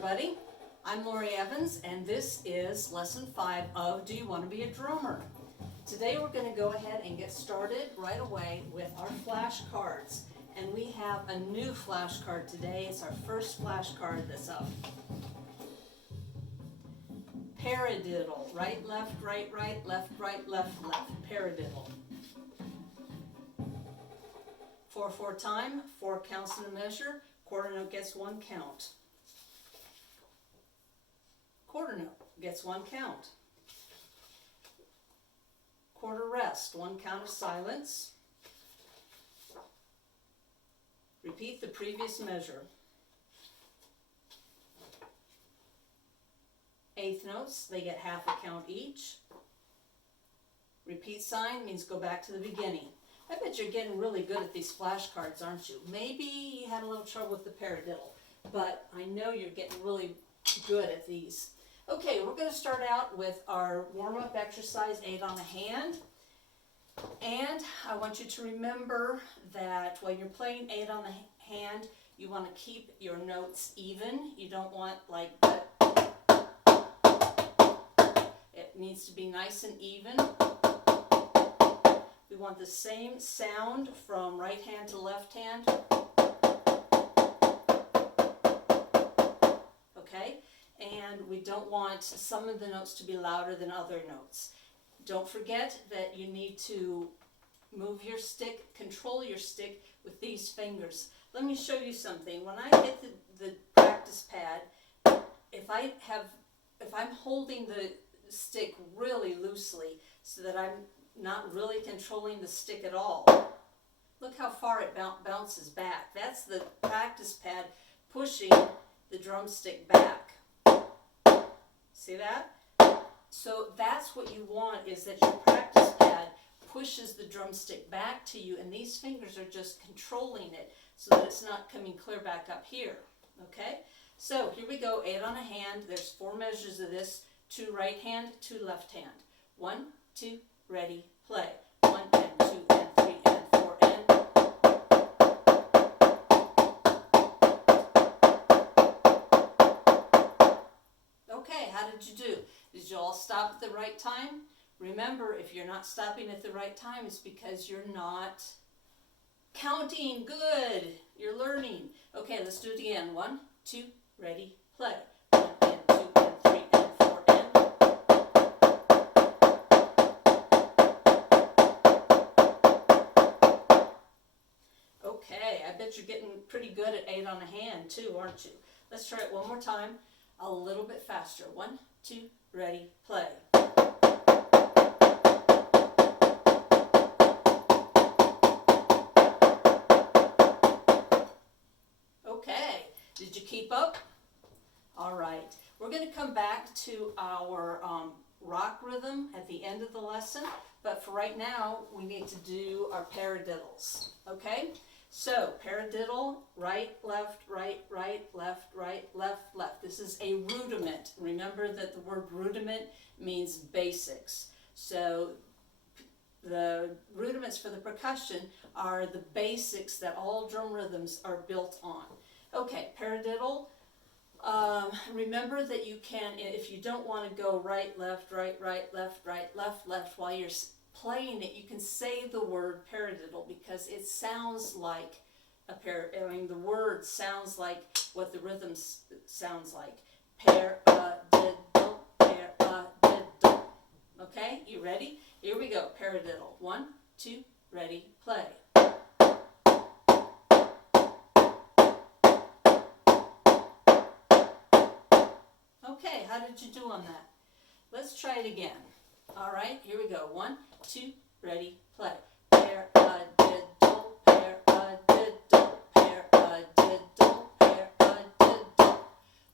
everybody. I'm Lori Evans, and this is Lesson 5 of Do You Want to Be a Drummer? Today we're going to go ahead and get started right away with our flashcards. And we have a new flashcard today. It's our first flashcard that's up. Paradiddle. Right, left, right, left, left. Paradiddle. 4/4 time, 4 counts in a measure. Quarter note gets 1 count. Quarter note gets 1 count. Quarter rest, 1 count of silence. Repeat the previous measure. Eighth notes, they get half a count each. Repeat sign means go back to the beginning. I bet you're getting really good at these flashcards, aren't you? Maybe you had a little trouble with the paradiddle, but I know you're getting really good at these. Okay, we're going to start out with our warm-up exercise, 8 on a hand. And I want you to remember that when you're playing 8 on the hand, you want to keep your notes even. You don't want like that. It needs to be nice and even. We want the same sound from right hand to left hand. Okay? And we don't want some of the notes to be louder than other notes. Don't forget that you need to move your stick, control your stick with these fingers. Let me show you something. When I hit the practice pad, if I'm holding the stick really loosely so that I'm not really controlling the stick at all, look how far it bounces back. That's the practice pad pushing the drumstick back. See that? So that's what you want, is that your practice pad pushes the drumstick back to you, and these fingers are just controlling it so that it's not coming clear back up here. Okay? So here we go, 8 on a hand. There's 4 measures of this. 2 right hand, 2 left hand. 1, 2, ready, play. 1 and 2 and 3 and 4 and. Okay, how did you do? Did you all stop at the right time? Remember, if you're not stopping at the right time, it's because you're not counting. Good. You're learning. Okay, let's do it again. 1, 2, ready, play. 1 and 2 and 3 and 4 and. Okay, I bet you're getting pretty good at 8 on a hand too, aren't you? Let's try it one more time, a little bit faster. 1, 2, ready, play. Okay, did you keep up? All right, we're going to come back to our rock rhythm at the end of the lesson, but for right now, we need to do our paradiddles, okay? So, paradiddle, right, left, left. This is a rudiment. Remember that the word rudiment means basics. So, the rudiments for the percussion are the basics that all drum rhythms are built on. Okay, paradiddle. Remember that you can, if you don't want to go right, left, left, while you're playing it, you can say the word paradiddle because it sounds like the word sounds like what the rhythm sounds like. Paradiddle, paradiddle. Okay, you ready? Here we go, paradiddle. 1, 2, ready, play. Okay, how did you do on that? Let's try it again. All right, here we go. 1, 2, ready, play. Paradiddle, paradiddle, paradiddle, paradiddle.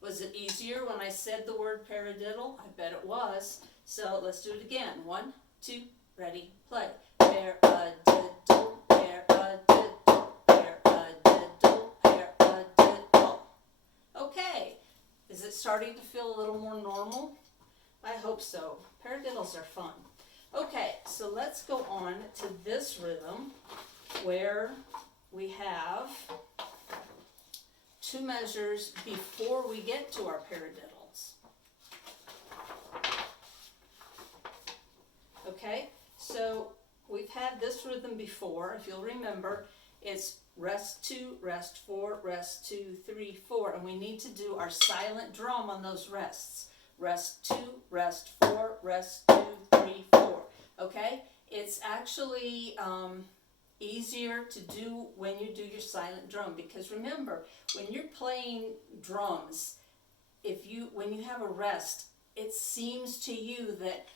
Was it easier when I said the word paradiddle? I bet it was. So let's do it again. 1, 2, ready, play. Paradiddle, paradiddle, paradiddle, paradiddle. Okay, is it starting to feel a little more normal? I hope so. Paradiddles are fun. Okay, so let's go on to this rhythm where we have 2 measures before we get to our paradiddles. Okay, so we've had this rhythm before. If you'll remember, it's rest 2, rest 4, rest 2, 3, 4, and we need to do our silent drum on those rests. Rest 2, rest 4, rest 2, 3, 4. Okay, it's actually easier to do when you do your silent drum, because remember, when you're playing drums, when you have a rest, it seems to you that,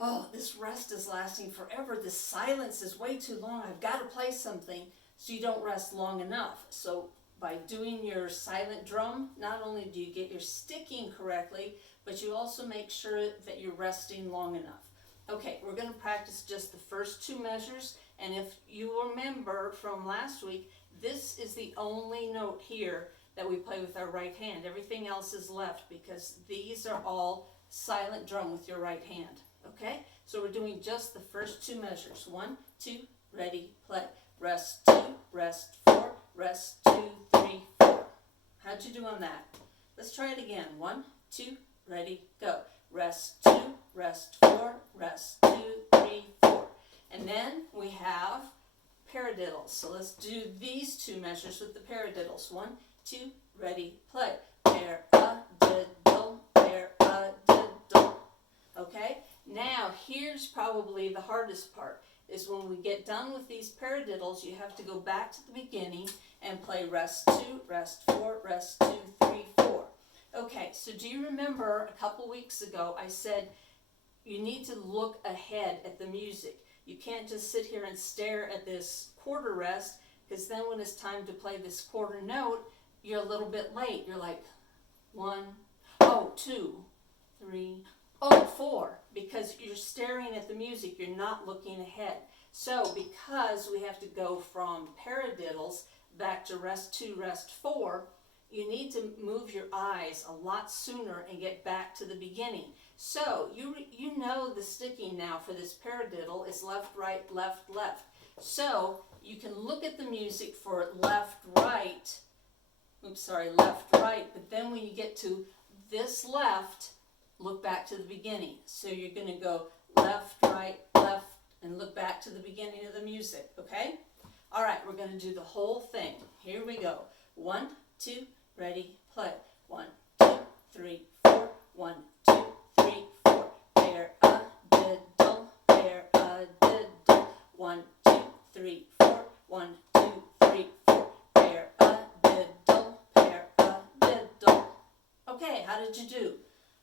oh, this rest is lasting forever, this silence is way too long, I've got to play something, so you don't rest long enough. So by doing your silent drum, not only do you get your sticking correctly, but you also make sure that you're resting long enough. Okay, we're going to practice just the first 2 measures, and if you remember from last week, this is the only note here that we play with our right hand. Everything else is left, because these are all silent drum with your right hand. Okay, so we're doing just the first 2 measures. 1, 2, ready, play. Rest 2, rest 4, rest 2, 3, 4. How'd you do on that? Let's try it again. 1, 2, ready, go. Rest 2, rest 4, rest 2, 3, 4. And then we have paradiddles. So let's do these 2 measures with the paradiddles. 1, 2, ready, play. Paradiddle, paradiddle. Okay? Now, here's probably the hardest part, is when we get done with these paradiddles, you have to go back to the beginning and play rest 2, rest 4, rest 2, 3, 4. Okay, so do you remember a couple weeks ago I said you need to look ahead at the music. You can't just sit here and stare at this quarter rest, because then when it's time to play this quarter note, you're a little bit late. You're like 1, 2, 3, 4, because you're staring at the music, you're not looking ahead. So because we have to go from paradiddles back to rest 2, rest 4, you need to move your eyes a lot sooner and get back to the beginning. So you know the sticking now for this paradiddle is left, right, left, left. So you can look at the music for left, right, left, right, but then when you get to this left, look back to the beginning. So you're going to go left, right, left, and look back to the beginning of the music, okay? All right, we're going to do the whole thing. Here we go. 1, 2, ready, play. 1, 2, 3, 4. 1, 2, 3, 4. Paradiddle, paradiddle. 1, 2, 3, 4. 1, 2, 3, 4. Paradiddle, paradiddle. Okay, how did you do?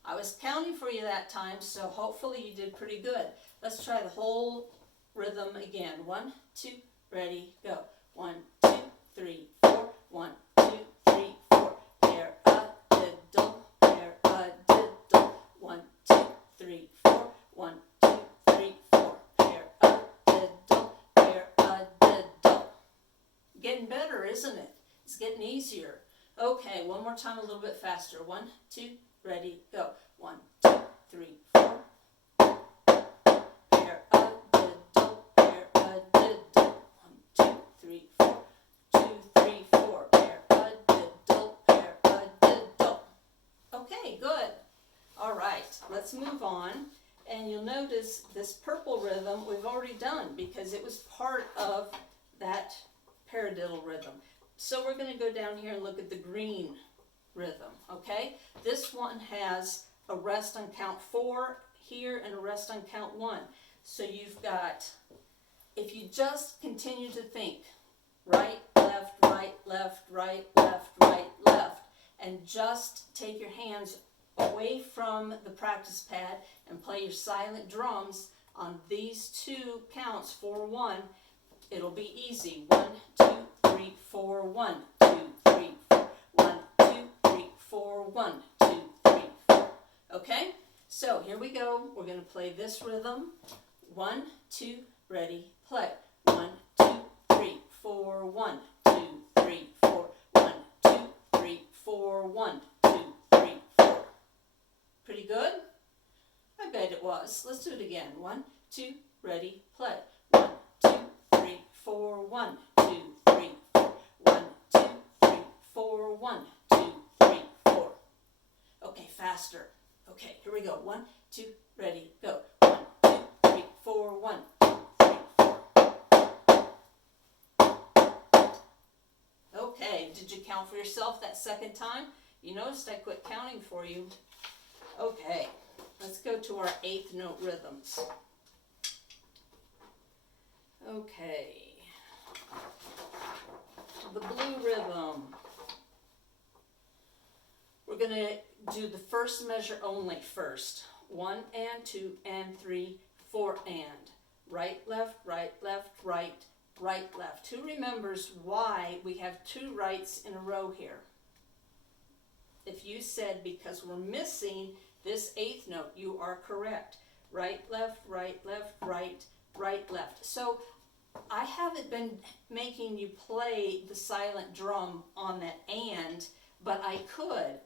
I was counting for you that time, so hopefully you did pretty good. Let's try the whole rhythm again. 1, 2, ready, go. 1, 2, 3, 4. 1, 2, 3, 4. Paradiddle, paradiddle. 1, 2, 3, 4. 1, 2, 3, 4. Paradiddle, paradiddle. Getting better, isn't it? It's getting easier. Okay, one more time, a little bit faster. 1, 2, ready, go. 1, 2, 3, 4. Paradiddle, paradiddle. 1, 2, 3, 4. 2, 3, 4. Paradiddle, paradiddle. Okay, good. All right, let's move on. And you'll notice this purple rhythm we've already done, because it was part of that paradiddle rhythm. So we're going to go down here and look at the green rhythm, okay? This one has a rest on count 4 here and a rest on count 1. So you've got, if you just continue to think, right, left, right, left, right, left, right, left, and just take your hands away from the practice pad and play your silent drums on these 2 counts, 4, 1, it'll be easy. 1, 2, 3, 4, 1, 2, 3, 4, 1, 2, 3, 4, 1, 2, 3, 4. Okay? So here we go. We're going to play this rhythm. 1, 2, ready, play. 1, 2, 3, 4, 1, 2, 3, 4, 1, 2, 3, 4, 1, 2, 3, 4. Pretty good? I bet it was. Let's do it again. 1, 2, ready, play. 1, 2, 3, 4, 1, 2, 3, 4, 1, 2, 3, 4. 1, 2, 3, 4. Okay, faster. Okay, here we go. 1, 2, ready, go. 1, 2, 3, 4. 1, 2, 3, 4. Okay, did you count for yourself that second time? You noticed I quit counting for you. Okay, let's go to our 8th note rhythms. Okay, the blue rhythm. We're going to do the first measure only first. 1 and 2 and 3, 4 and. Right, left, right, left, right, right, left. Who remembers why we have 2 rights in a row here? If you said because we're missing this 8th note, you are correct. Right, left, right, left, right, right, left. So I haven't been making you play the silent drum on that and, but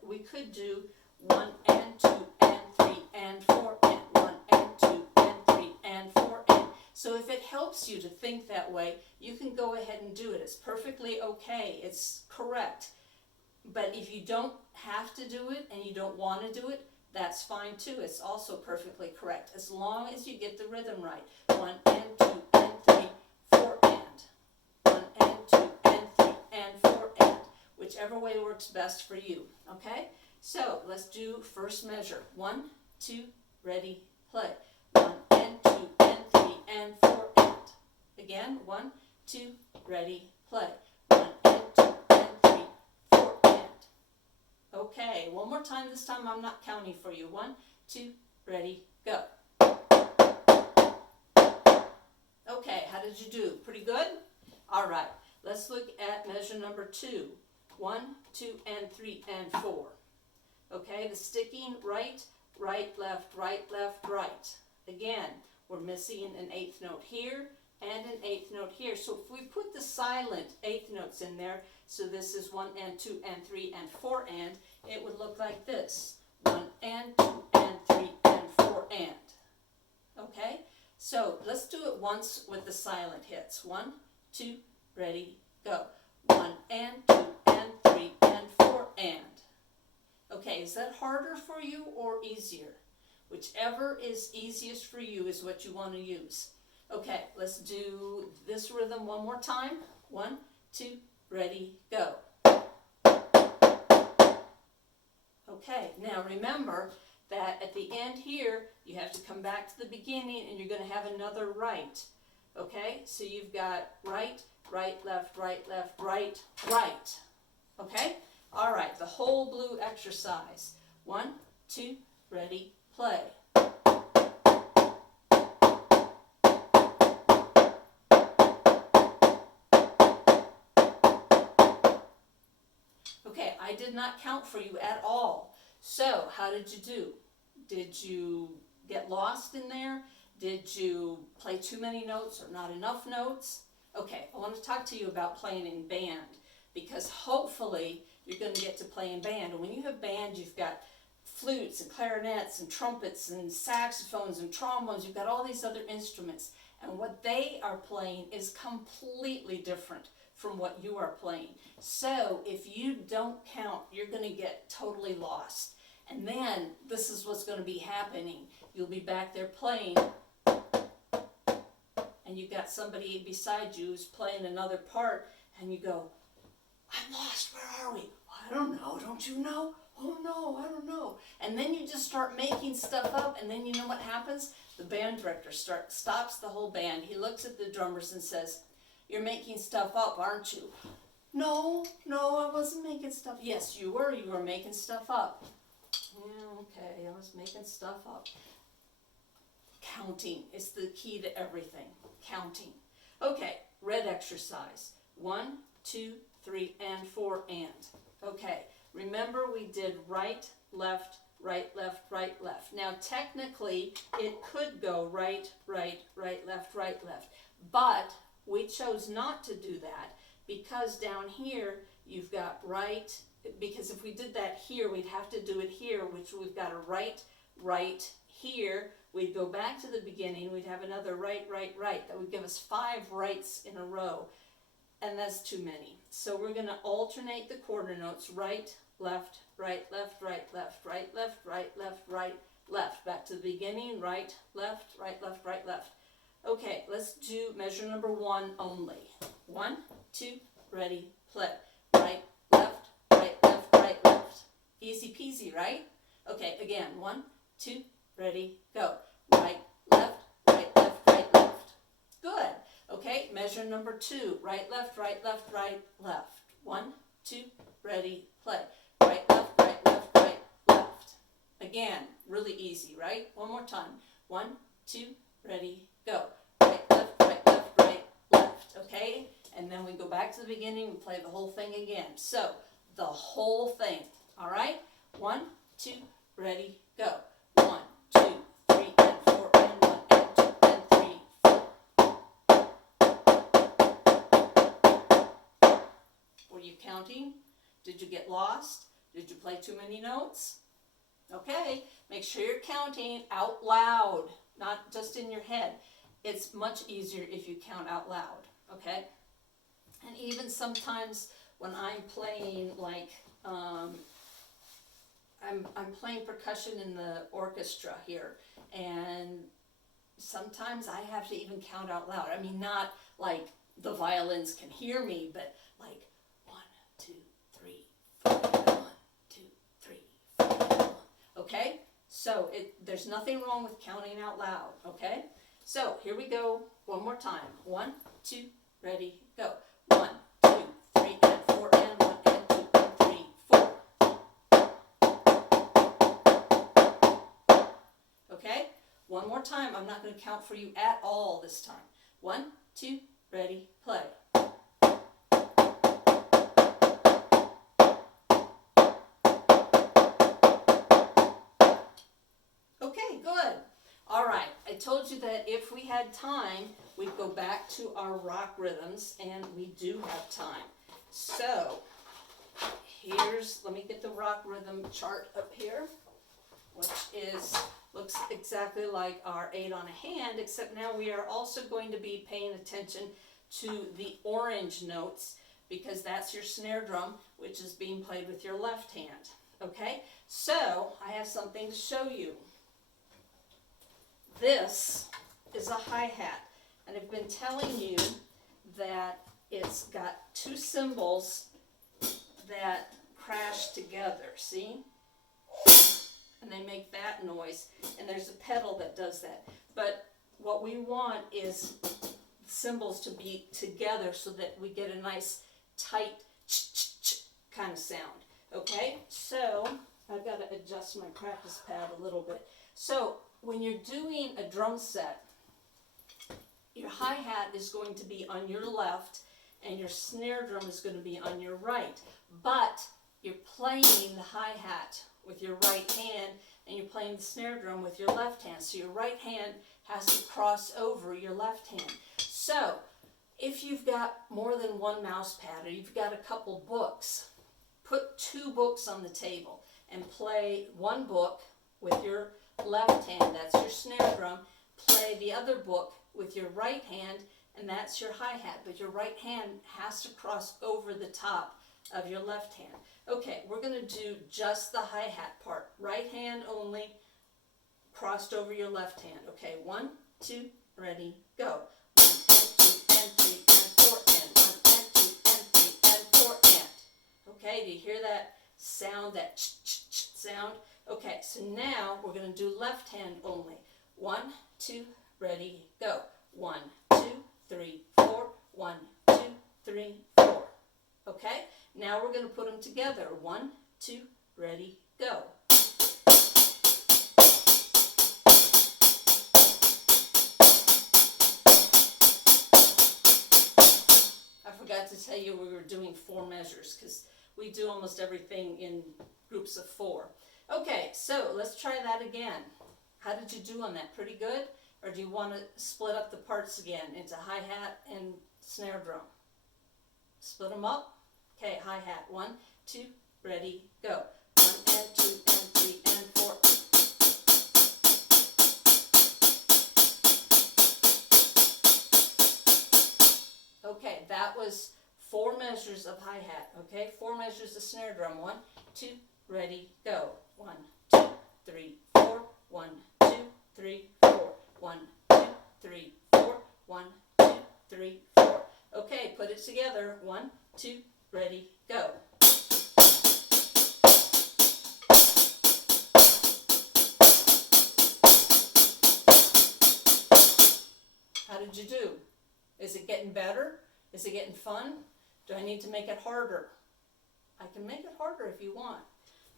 we could do 1 and 2 and 3 and 4 and 1 and 2 and 3 and 4 and. So if it helps you to think that way, you can go ahead and do it. It's perfectly okay. It's correct. But if you don't have to do it and you don't want to do it, that's fine too. It's also perfectly correct, as long as you get the rhythm right. 1 and 2 and 3, 4 and. 1 and 2 and 3 and 4 and. Whichever way works best for you, okay? So let's do first measure. 1, 2, ready, play. 1 and 2 and 3 and 4 and. Again, 1, 2, ready, play. 1 and 2 and 3, 4 and. Okay, one more time. This time I'm not counting for you. 1, 2, ready, go. Okay, how did you do? Pretty good? All right, let's look at measure number 2. 1, 2, and 3, and 4. Okay, the sticking right, right, left, right, left, right. Again, we're missing an 8th note here and an 8th note here. So if we put the silent 8th notes in there, so this is 1 and 2 and 3 and 4 and, it would look like this. 1 and 2 and 3 and 4 and. Okay, so let's do it once with the silent hits. 1, 2, ready, go. 1 and 2 and 3 and 4 and. Okay, is that harder for you or easier? Whichever is easiest for you is what you want to use. Okay, let's do this rhythm one more time. 1, 2, ready, go. Okay, now remember that at the end here, you have to come back to the beginning and you're going to have another right. Okay, so you've got right, right, left, right, left, right, right. Okay? All right, the whole blue exercise. 1, 2, ready, play. Okay, I did not count for you at all. So, how did you do? Did you get lost in there? Did you play too many notes or not enough notes? Okay, I want to talk to you about playing in band, because hopefully you're going to get to play in band. And when you have band, you've got flutes and clarinets and trumpets and saxophones and trombones. You've got all these other instruments. And what they are playing is completely different from what you are playing. So if you don't count, you're going to get totally lost. And then this is what's going to be happening. You'll be back there playing, and you've got somebody beside you who's playing another part, and you go, I'm lost, where are we? I don't know, don't you know? Oh no, I don't know. And then you just start making stuff up, and then you know what happens? The band director stops the whole band. He looks at the drummers and says, you're making stuff up, aren't you? No, I wasn't making stuff. Yes, you were making stuff up. Yeah, okay, I was making stuff up. Counting is the key to everything. Counting. Okay, red exercise. 1, 2, 3, and 4 and. Okay, remember we did right, left, right, left, right, left. Now technically it could go right, right, right, left, right, left. But we chose not to do that because down here you've got right, because if we did that here, we'd have to do it here, which we've got a right, right here. We'd go back to the beginning, we'd have another right, right, right. That would give us 5 rights in a row. and that's too many. So we're going to alternate the quarter notes, right, left, right, left, right, left, right, left, right, left, right, left. Back to the beginning, right, left, right, left, right, left. Okay, let's do measure number 1 only. 1, 2, ready, play. Right, left, right, left, right, left. Easy peasy, right? Okay, again, 1, 2, ready, go. Right, left, right, left, right, left. Good. Okay, measure number 2, right, left, right, left, right, left. 1, 2, ready, play. Right, left, right, left, right, left. Again, really easy, right? One more time. 1, 2, ready, go. Right, left, right, left, right, left. Okay? And then we go back to the beginning, we play the whole thing again. So, the whole thing. All right? 1, 2, ready, go. 1, 2, 3, and 4, and 1, and 2, and 3, 4. Were you counting? Did you get lost? Did you play too many notes? Okay, make sure you're counting out loud, not just in your head. It's much easier if you count out loud, okay? And even sometimes when I'm playing, like, I'm playing percussion in the orchestra here, and sometimes I have to even count out loud. I mean, not like the violins can hear me, but like 1, 2, 3, 4, 1, 2, 3, 4, 1. Okay? So there's nothing wrong with counting out loud, okay? So here we go one more time. 1, 2, ready, go. 1, 2, 3, and 4, and 1, and 2, and 3, 4. Okay? One more time. I'm not going to count for you at all this time. 1, 2, ready, play. Okay, good. All right, I told you that if we had time, we'd go back to our rock rhythms, and we do have time. So, let me get the rock rhythm chart up here, which looks exactly like our 8 on a hand, except now we are also going to be paying attention to the orange notes, because that's your snare drum, which is being played with your left hand. Okay, so I have something to show you. This is a hi-hat, and I've been telling you that it's got 2 cymbals that crash together, see? And they make that noise, and there's a pedal that does that. But what we want is cymbals to be together so that we get a nice tight ch-ch-ch kind of sound. Okay, so I've got to adjust my practice pad a little bit. So when you're doing a drum set, your hi-hat is going to be on your left and your snare drum is going to be on your right. But you're playing the hi-hat with your right hand and you're playing the snare drum with your left hand. So your right hand has to cross over your left hand. So if you've got more than one mouse pad or you've got a couple books, put 2 books on the table and play one book with your left hand, that's your snare drum. Play the other book with your right hand, and that's your hi-hat, but your right hand has to cross over the top of your left hand. Okay, we're going to do just the hi-hat part. Right hand only, crossed over your left hand. Okay, 1, 2, ready, go. 1 and 2 and 3 and 4 and 1 and 2 and 3 and 4 and. Okay, do you hear that sound, that ch-ch-ch sound? Okay, so now we're going to do left hand only. 1, 2, ready, go. 1, 2, 3, 4. 1, 2, 3, 4. Okay, now we're going to put them together. 1, 2, ready, go. I forgot to tell you we were doing 4 measures because we do almost everything in groups of 4. Okay, so let's try that again. How did you do on that? Pretty good? Or do you want to split up the parts again into hi-hat and snare drum? Split them up? Okay, hi-hat. 1, 2, ready, go. 1 and 2 and 3 and 4. Okay, that was 4 measures of hi-hat, okay? 4 measures of snare drum. 1, 2, ready, go. 1, 2, 3, 4. 1, 2, 3, 4. 1, 2, 3, 4. 1, 2, 3, 4. Okay, put it together. 1, 2, ready, go. How did you do? Is it getting better? Is it getting fun? Do I need to make it harder? I can make it harder if you want.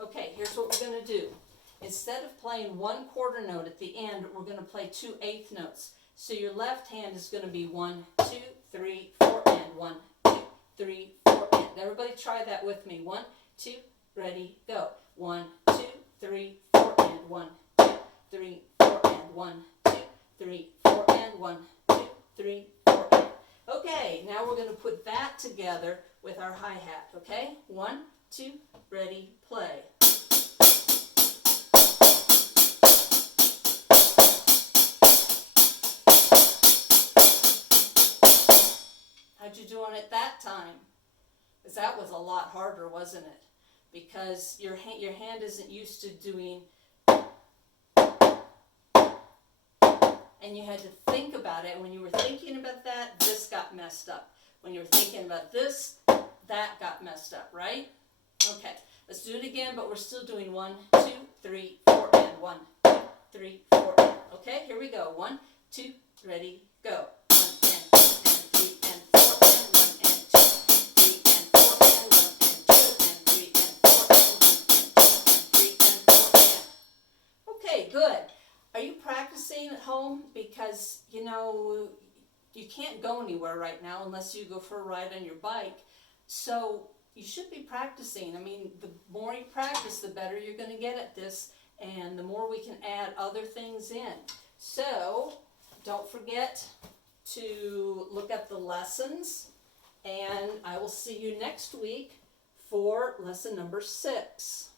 Okay, here's what we're going to do. Instead of playing 1 quarter note at the end, we're going to play 2 eighth notes. So your left hand is going to be 1, 2, 3, 4, and 1, 2, 3, 4, and. Everybody try that with me. 1, 2, ready, go. 1, 2, 3, 4, and 1, 2, 3, 4, and 1, 2, 3, 4, and 1, 2, 3, 4, and. Okay, now we're going to put that together with our hi-hat, okay? 1, 2, ready, play. How'd you do on it that time? Because that was a lot harder, wasn't it? Because your hand isn't used to doing, and you had to think about it. When you were thinking about that, this got messed up. When you were thinking about this, that got messed up, right? Okay, let's do it again, but we're still doing 1, 2, 3, 4, and 1, 2, 3, 4, and. Okay, here we go. 1, 2, ready, go. 1 and 2 and 3 and 4 and 1 and 2, 3 and 4 and 1 and 2 and 3 and 4 and 1 and 2 and 3 and 4 and. Okay, good. Are you practicing at home? Because, you know, you can't go anywhere right now unless you go for a ride on your bike. So you should be practicing. I mean, the more you practice, the better you're going to get at this, and the more we can add other things in. So don't forget to look at the lessons, and I will see you next week for lesson number 6.